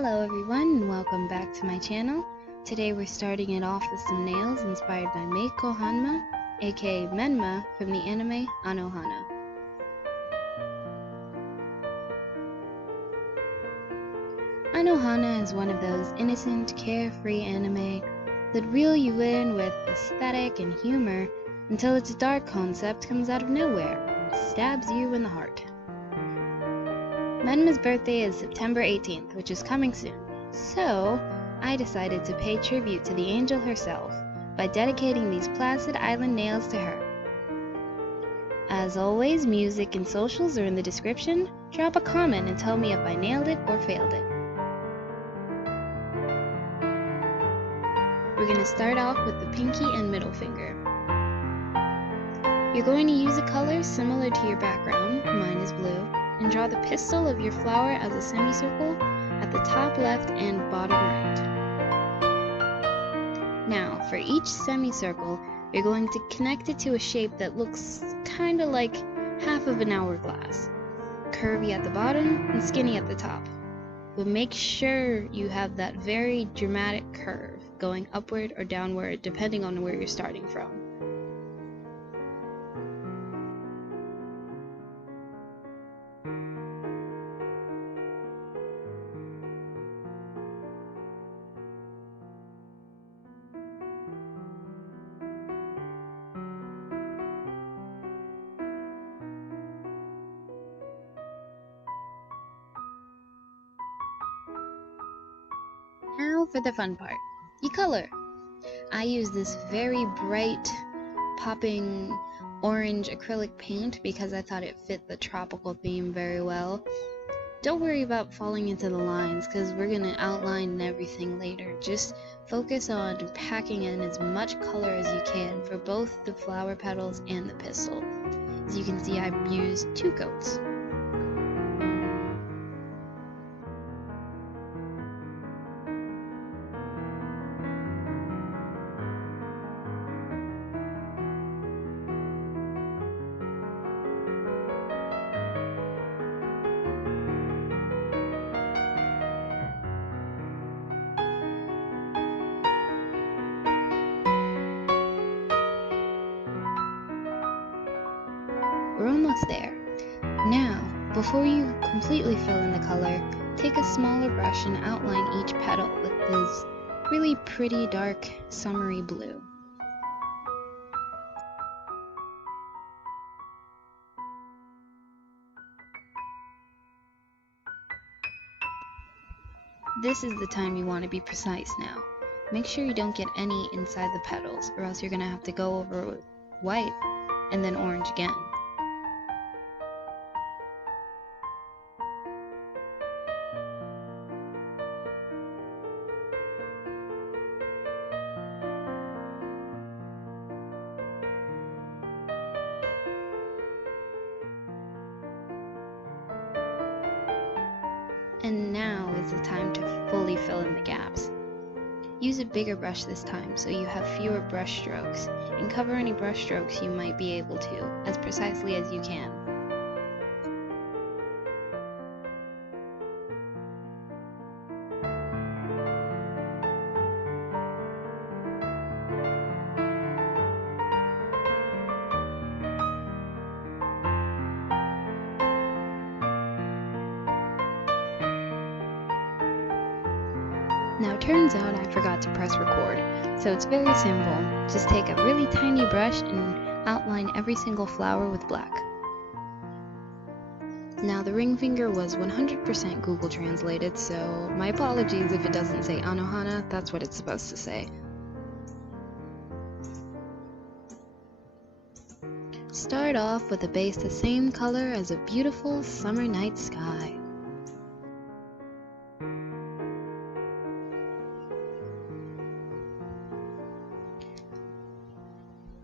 Hello everyone and welcome back to my channel. Today we're starting it off with some nails inspired by Meiko Hanma, aka Menma from the anime Anohana. Anohana is one of those innocent, carefree anime that reel you in with aesthetic and humor until its dark concept comes out of nowhere and stabs you in the heart. Menma's birthday is September 18th, which is coming soon, so I decided to pay tribute to the angel herself by dedicating these placid island nails to her. As always, music and socials are in the description. Drop a comment and tell me if I nailed it or failed it. We're going to start off with the pinky and middle finger. You're going to use a color similar to your background, mine is blue, and draw the pistil of your flower as a semicircle at the top left and bottom right. Now, for each semicircle, you're going to connect it to a shape that looks kinda like half of an hourglass, curvy at the bottom and skinny at the top. But make sure you have that very dramatic curve going upward or downward depending on where you're starting from. Now for the fun part. You color. I use this very bright, popping orange acrylic paint because I thought it fit the tropical theme very well. Don't worry about falling into the lines because we're going to outline everything later. Just focus on packing in as much color as you can for both the flower petals and the pistil. As you can see, I've used 2 coats. We're almost there. Now, before you completely fill in the color, take a smaller brush and outline each petal with this really pretty dark summery blue. This is the time you want to be precise now. Make sure you don't get any inside the petals, or else you're going to have to go over with white and then orange again. And now is the time to fully fill in the gaps. Use a bigger brush this time so you have fewer brush strokes, and cover any brush strokes you might be able to, as precisely as you can. Now it turns out I forgot to press record, so it's very simple. Just take a really tiny brush and outline every single flower with black. Now the ring finger was 100% Google translated, so my apologies if it doesn't say Anohana, that's what it's supposed to say. Start off with a base the same color as a beautiful summer night sky.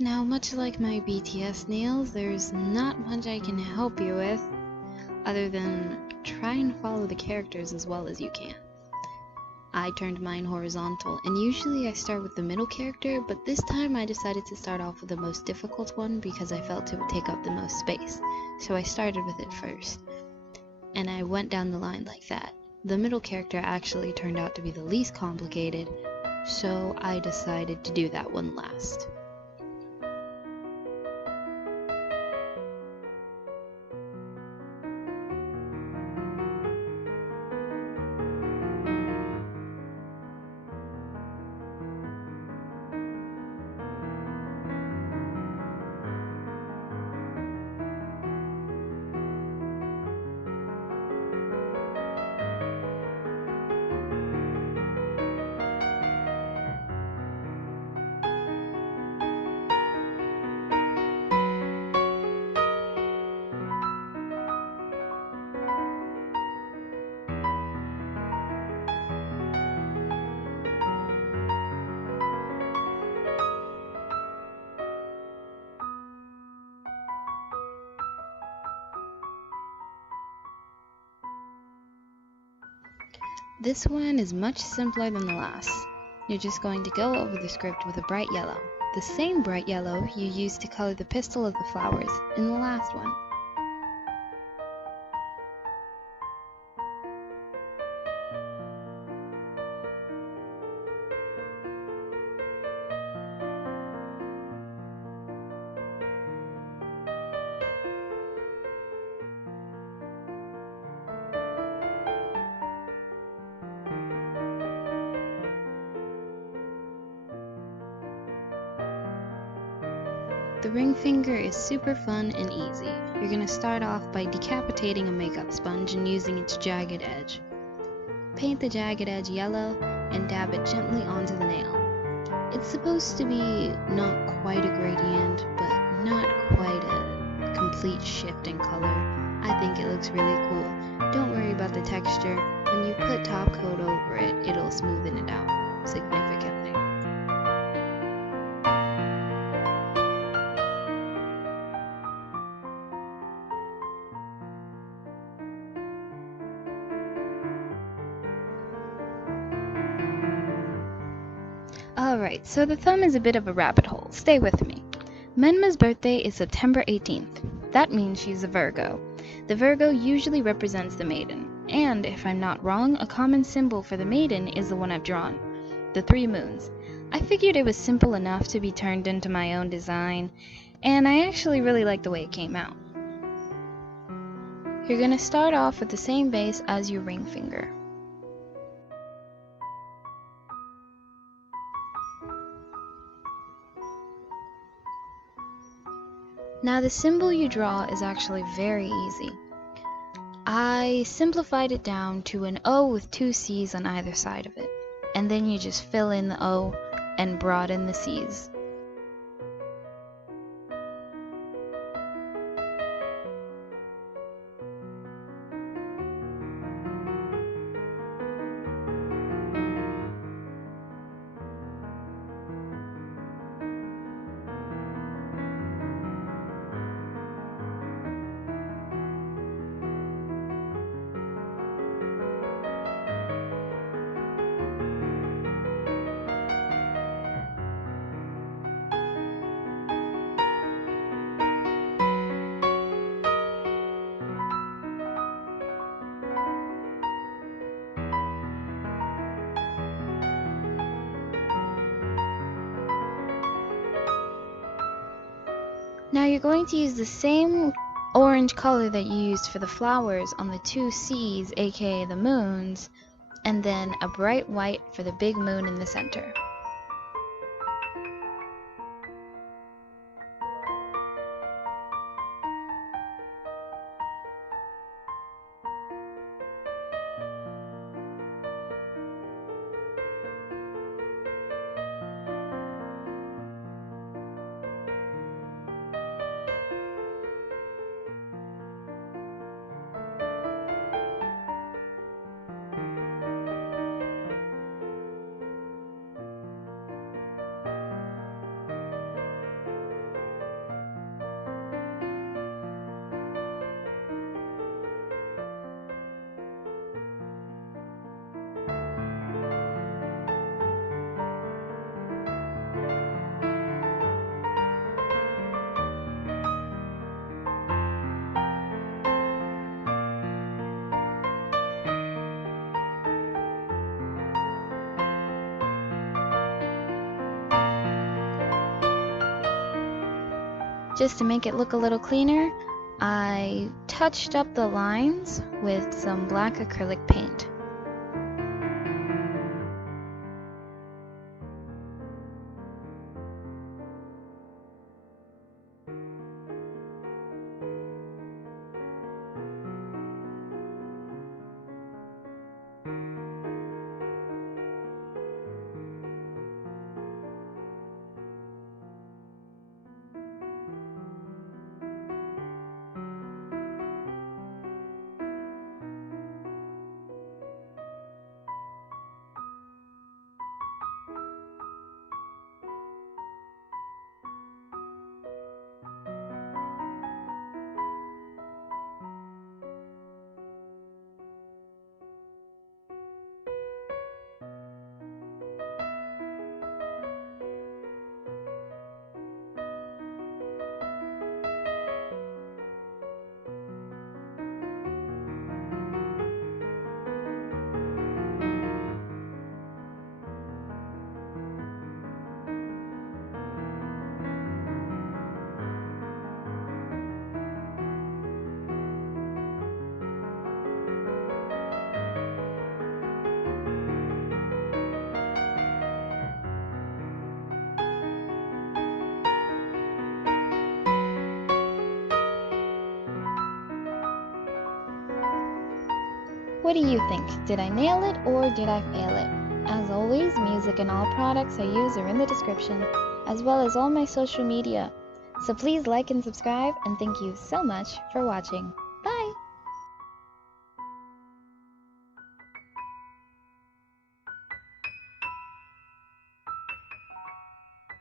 Now, much like my BTS nails, there's not much I can help you with, other than try and follow the characters as well as you can. I turned mine horizontal, and usually I start with the middle character, but this time I decided to start off with the most difficult one because I felt it would take up the most space, so I started with it first. And I went down the line like that. The middle character actually turned out to be the least complicated, so I decided to do that one last. This one is much simpler than the last. You're just going to go over the script with a bright yellow, the same bright yellow you used to color the pistil of the flowers in the last one. The ring finger is super fun and easy. You're going to start off by decapitating a makeup sponge and using its jagged edge. Paint the jagged edge yellow and dab it gently onto the nail. It's supposed to be not quite a gradient, but not quite a complete shift in color. I think it looks really cool. Don't worry about the texture. When you put top coat over it, it'll smoothen it out significantly. Alright, so the thumb is a bit of a rabbit hole. Stay with me. Menma's birthday is September 18th. That means she's a Virgo. The Virgo usually represents the maiden, and if I'm not wrong, a common symbol for the maiden is the one I've drawn, the 3 moons. I figured it was simple enough to be turned into my own design, and I actually really like the way it came out. You're going to start off with the same base as your ring finger. Now the symbol you draw is actually very easy. I simplified it down to an O with 2 C's on either side of it, and then you just fill in the O and broaden the C's. Now you're going to use the same orange color that you used for the flowers on the 2 C's, aka the moons, and then a bright white for the big moon in the center. Just to make it look a little cleaner, I touched up the lines with some black acrylic paint. What do you think? Did I nail it or did I fail it? As always, music and all products I use are in the description, as well as all my social media. So please like and subscribe, and thank you so much for watching.